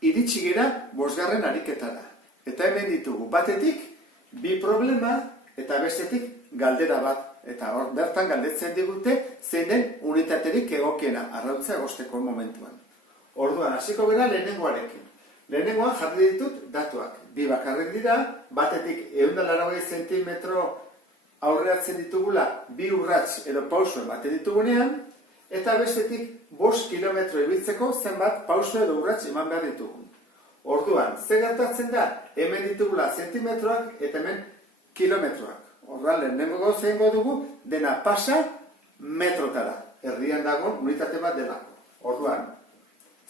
iritsi gira 5. ariketara. Eta hemen ditugu batetik, bi problema eta bestetik galdera bat. Eta hor bertan galdetzen digute zein den unitaterik egokiena arrautza egosteko momentuan. Orduan, hasiko gara lehenengoarekin. Lehenengoan jarri ditut datuak. Bi bakarrik dira, batetik 180 zentimetro aurreatzen ditugula, bi urrats edo pauso ematen ditugunean, eta bestetik 5 kilometro ibiltzeko zenbat pauso edo urrats eman behar ditugun. Orduan, zer gertatzen da? Hemen ditugula zentimetroak eta hemen kilometroak. Horra, lehenengo gauza egingo dugu, dena pasa metrotara. Herrian dagoen unitate bat delako. Orduan,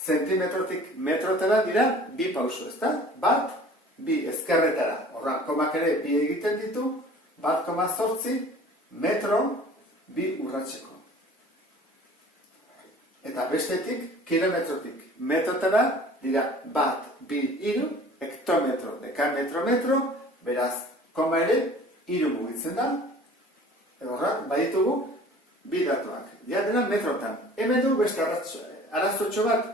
zentimetrotik metrotara dira bi pauso, ezta? Bat, bi ezkerretara. Horra, komak ere bi egiten ditu, 1,8 metro bi urratseko. Eta bestetik, kilometrotik metrotara dira bat, bi, hiru, hektometro, dekametro, metro, beraz, koma ere, 3 mugitzen da, horra, baditugu, bi datuak. Ja, dena metrotan. Hemen dugu beste arazotxo bat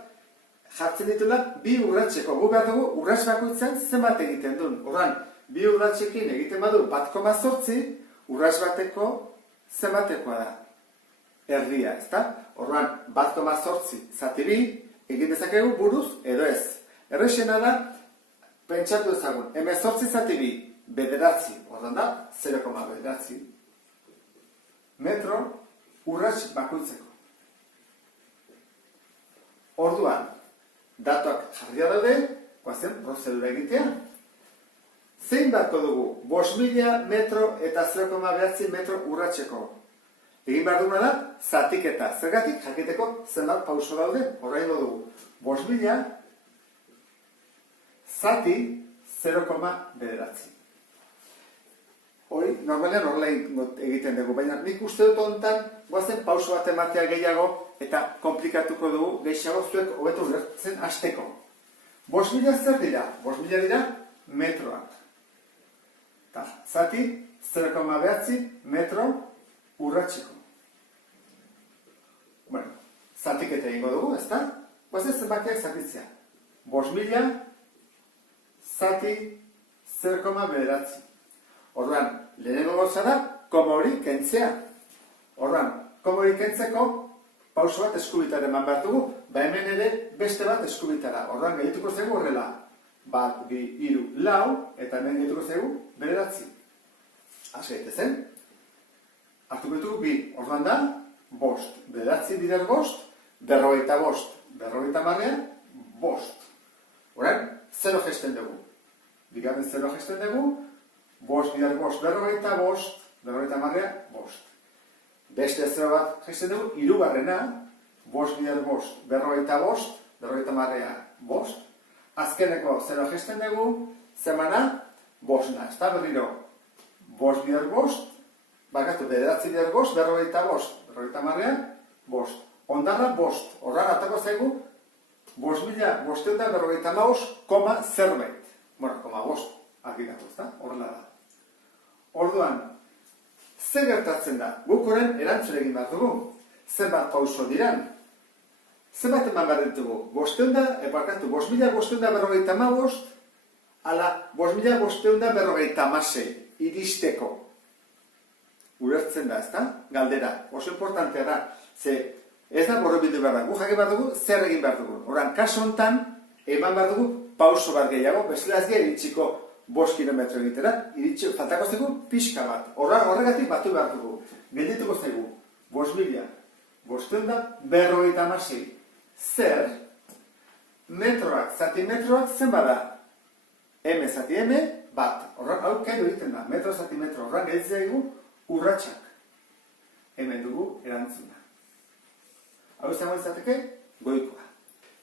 jartzen ditula, bi urratseko. Gu behar dugu, urrats bakoitzan zenbat egiten duen. Horran, bi urratsekin egiten badu 1,8, urrats bateko zenbatekoa da. Erdia, ezta? Horran, 1,8 zati bi, egin dezakegu buruz edo ez. Errexena da, pentsatu ezagun, 18 zati bi, bederatzi, ordan da, 0,9 metro urrats bakoitzeko. Orduan, datuak jarria daude, guazen prozedura egitea. Zein batko dugu? 5.000 metro eta 0,9 metro urratseko. Egin behar duguna da, zatiketa. Zergatik jakiteko zenbat pauso daude. Horra ingo dugu. 5.000 zati 0,9. Hori, normalean horrela egiten dugu, baina nik uste dut honetan guazen pauso bat ematea gehiago eta komplikatuko dugu gehiago zuek hobeto ulertzen hasteko. 5.000 zer dira? 5.000 dira metroak. Ta, zati 0,9 metro urratseko. Bueno, zatiketa egingo dugu, ezta? Guazen zenbakiak zatitzea. 5.000 zati 0,9. Orduan, lehenengo gauza da, koma hori kentzea. Orduan, koma hori kentzeko, pauso bat eskubitara eman behar dugu, ba hemen ere beste bat eskubitara. Orduan, gehituko zaigu horrela. 1, 2, 3, 4, eta hemen gehituko zaigu 9. Hasi gaitezen. Hartuko ditugu 2. Orduan da, 5. 9 bider 5, 45. 50 5. Orduan, 0 gesten dugu. Bigarren 0 gesten dugu, 5 bider 5, 45, 50 5. Beste 0 bat gesten dugu, hirugarrena, 5 bider 5, 45, 50 5. Azkeneko 0 gesten dugu, zemana, 5. Ez da berriro, 5 bider 5, bakatu, 9 bider 5, 45, 50 5. Ondarra 5. Horran atako zaigu, 5.555, koma zerbait. Bueno, koma 5. Arkikatu, ez da? Horrela da. Orduan, zer gertatzen da? Guk horren erantzun egin behar dugu. Zenbat pauso diran? Zenbat eman behar ditugu? 5.555, ala 5.556 iristeko. Ulertzen da, ez da? Galdera. Oso importantea da. Ze, ez da borobildu behar da. Guk jakin behar dugu, zer egin behar dugu. Horran, kaso honetan, eman behar dugu pauso bat gehiago, bestela ez gira iritsiko 5 kilometro egitera, faltako zaigu pixka bat. Horregatik batu behar dugu. Geldituko zaigu 5.556. Zer? Metroak, zatimetroak zenba da? M zati M, bat. Horran, hau kailu egiten da. Metro zati metro. Horran, gelditzen zaigu urratsak. Hemen dugu erantzuna. Hau izango izateke, goikoa.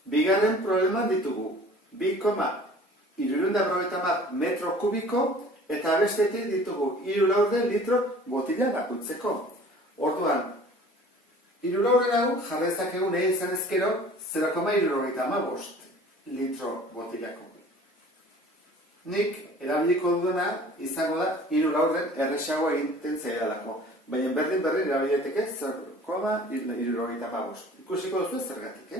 Bigarren probleman ditugu 2,350 metro kubiko eta bestetik ditugu 3 litro botila bakoitzeko. Orduan, 3 hau jarrezakegu nahi izan ezkero 0,355 litro botilako. Nik erabiliko dudana izango da 3 erresago egiten zaidalako. Baina berdin erabiliteke 0,355. Ikusiko duzu zergatik,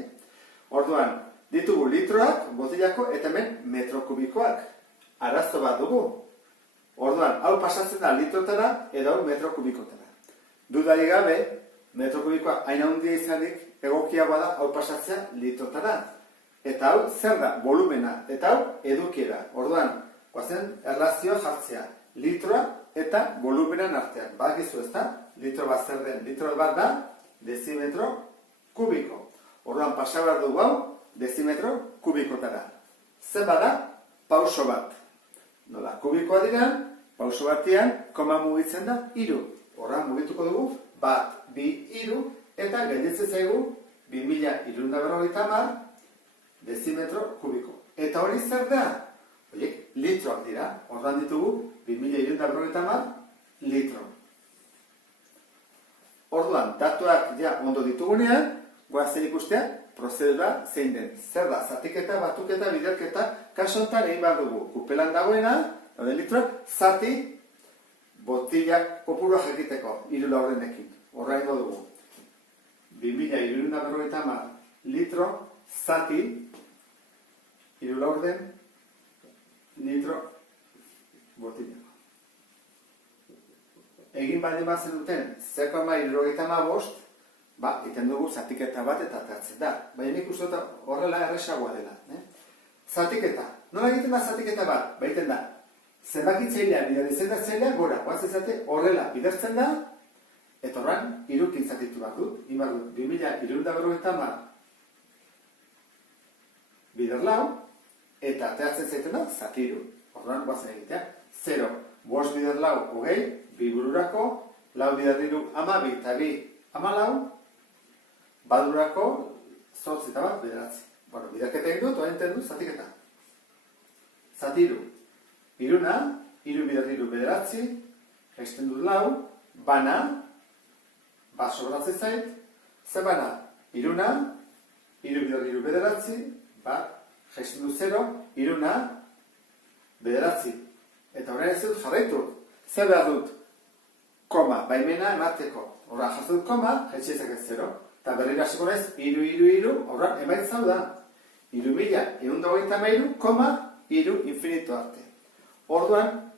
Orduan, ditugu litroak, botilako, eta hemen metro kubikoak. Arazo bat dugu. Orduan, hau pasatzen da litrotara, edo hau metro kubikotara. Dudari gabe, metro kubikoa hain handia izanik, egokiagoa da hau pasatzea litrotara. Eta hau, zer da? Volumena. Eta hau, edukiera. Orduan, guazen, erlazioa jartzea. Litroa eta volumenan artean. Badakizu ez da? Litro bat zer den. Litro bat da, dezimetro kubiko. Orduan, pasa behar dugu hau, dezimetro kubikotara. Zer bada? Pauso bat. Nola, kubikoa dira, pauso batian, koma mugitzen da, 3. Horran mugituko dugu, 1, 2, 3, eta gelditzen zaigu, 2350 dezimetro kubiko. Eta hori zer da? Horiek, litroak dira. Horran ditugu, 2350 litro. Orduan, datuak ja ondo ditugunean, goazen ikustea, prozedura zein den. Zer da, zatiketa, batuketa, biderketa, kaso honetan egin behar dugu. Kupelan dagoena, dauden litroak, zati, botilak kopurua jakiteko, 3 laurdenekin. Horra ingo dugu. 2350 litro, zati, 3 laurden, litro, botilako. Egin baldin bazen duten, 0,75, iten dugu zatiketa bat eta atertzen da. Baina nik uste dut horrela erresagoa dela. Zatiketa. Nola egiten da zatiketa bat? Baiten da, zenbakitzailea, izendatzailea, gora, guazizate horrela bidertzen da, eta horran, 3 zatitu bat dut. 2350 bider lau, eta ateratzen zaiten da, zati 3. Horran, guazen egitea. 0, 5 bider lau, 20, 2 bururako, 4 bider 3, 12, eta 2, 14, badurako, 8 eta bat, bederatzi. Bueno, biderketa egin dut, oa enten dut, zatiketa. Zati 3. 3, 3 bider 3, bederatzi, jaisten dut 4, bana, bat sobratzen zait, ze bana, 3, 3 bider 3, bederatzi, bat, jaisten dut 0, 3, bederatzi. Eta horrein ez dut jarraitu. Zer behar dut? Koma, baimena emateko. Horra, jartzen dut koma, jaitxezak ez 0. Eta berriro hasiko naiz, 3, horra, emaitza hau da. 3133, 3 infinito arte. Orduan,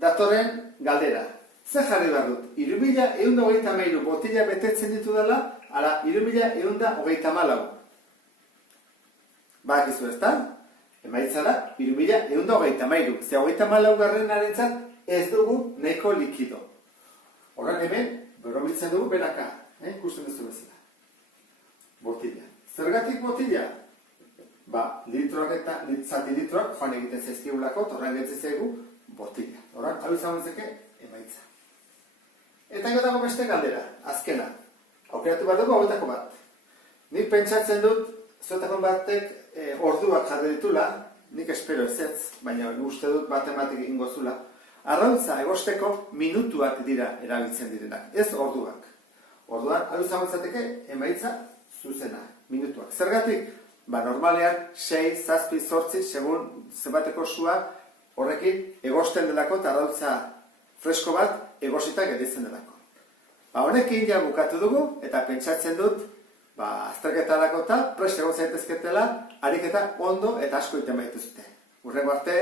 datorren galdera. Zer jarri behar dut? 3133 botila betetzen ditu dela, ala 3134. Badakizu ez da? Emaitza da, 3133. Ze 34 garrenarentzat ez dugu nahiko likido. Horren hemen, berobiltzen dugu beraka. Ikusten duzu bezala. Botila. Zergatik botila? Litroak eta zati litroak joan egiten zaizkigulako, torren getzen zaigu botila. Horren, hau izan zeke, emaitza. Eta gero dago beste galdera, azkena. Aukeratu bat dugu, hauetako bat. Nik pentsatzen dut, zuetako batek orduak jarri ditula, nik espero ezetz, baina uste dut matematik ingo zula. Arrauntza egosteko minutuak dira erabiltzen direnak, ez orduak. Orduan, hau izan zateke, emaitza zuzena, minutuak. Zergatik? Normalean, 6, 7, 8, segun zenbateko sua horrekin egosten delako eta arrautza fresko bat egosita gelditzen delako. Honekin ja bukatu dugu eta pentsatzen dut azterketarako eta prest egon zaitezketela ariketa ondo eta asko iten baituzte. Hurrengo arte!